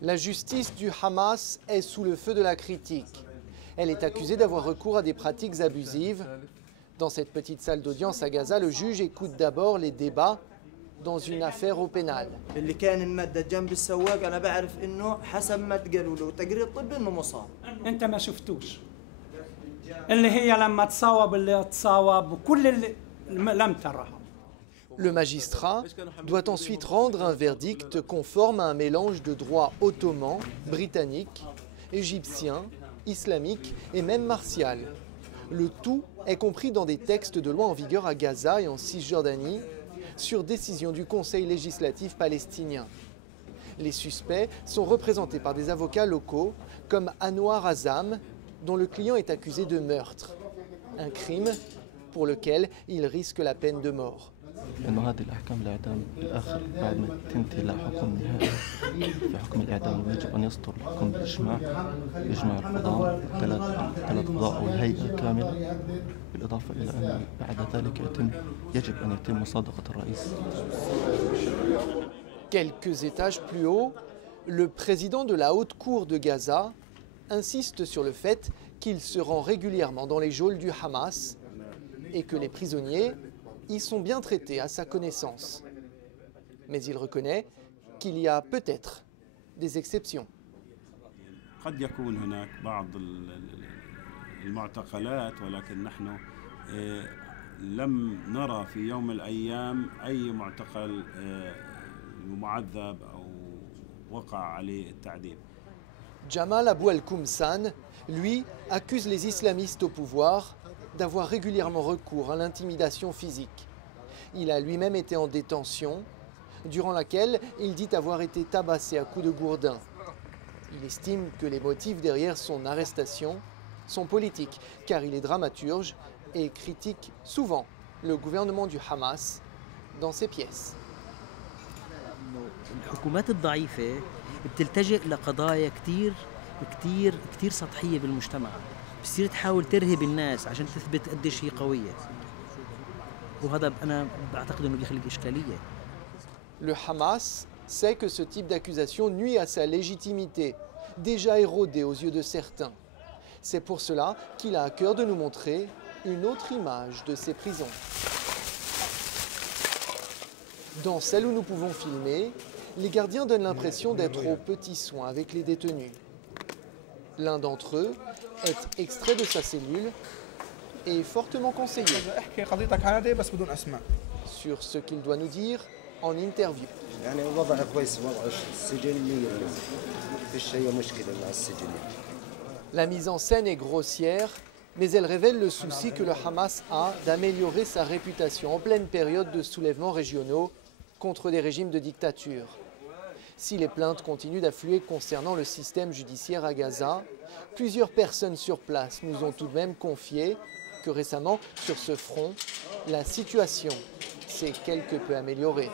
La justice du Hamas est sous le feu de la critique. Elle est accusée d'avoir recours à des pratiques abusives. Dans cette petite salle d'audience à Gaza, le juge écoute d'abord les débats dans une affaire au pénal. Le magistrat doit ensuite rendre un verdict conforme à un mélange de droit ottoman, britannique, égyptien, islamique et même martial. Le tout est compris dans des textes de loi en vigueur à Gaza et en Cisjordanie, sur décision du Conseil législatif palestinien. Les suspects sont représentés par des avocats locaux comme Anwar Azam, dont le client est accusé de meurtre. Un crime pour lequel il risque la peine de mort. لأنه هذه الأحكام الإعدام بالآخر بعد ما تنتهي لحكم نهائي في حكم الإعدام يجب أن يصدر الحكم بالإجماع القضاء ثلاث قضاء والهيئة كاملة بالإضافة إلى أن بعد ذلك يجب أن يتم مصادقة الرئيس. Quelques étages plus haut, le président de la haute cour de Gaza insiste sur le fait qu'il se rend régulièrement dans les geôles du Hamas et que les prisonniers y sont bien traités à sa connaissance. Mais il reconnaît qu'il y a peut-être des exceptions. قد يكون هناك بعض المعتقلات ولكن نحن لم نرى في يوم من الأيام أي معتقل معذب أو وقع عليه التعذيب. Jamal Abou al-Koumsan, lui, accuse les islamistes au pouvoir d'avoir régulièrement recours à l'intimidation physique. Il a lui-même été en détention, durant laquelle il dit avoir été tabassé à coups de gourdin. Il estime que les motifs derrière son arrestation sont politiques, car il est dramaturge et critique souvent le gouvernement du Hamas dans ses pièces. الحكومات الضعيفة بتلتجئ لقضايا كتير سطحية بالمجتمع. بتصير تحاول ترهب الناس عشان تثبت قديش هي قوية. وهذا أنا بعتقد إنه بيخلق إشكالية. Le Hamas sait que ce type d'accusation nuit à sa légitimité, déjà érodée aux yeux de certains. C'est pour cela qu'il a à cœur de nous montrer une autre image de ces prisons. Dans celle où nous pouvons filmer, les gardiens donnent l'impression d'être aux petits soins avec les détenus. L'un d'entre eux est extrait de sa cellule et fortement conseillé sur ce qu'il doit nous dire en interview. La mise en scène est grossière, mais elle révèle le souci que le Hamas a d'améliorer sa réputation en pleine période de soulèvements régionaux contre des régimes de dictature. Si les plaintes continuent d'affluer concernant le système judiciaire à Gaza, plusieurs personnes sur place nous ont tout de même confié que récemment, sur ce front, la situation s'est quelque peu améliorée.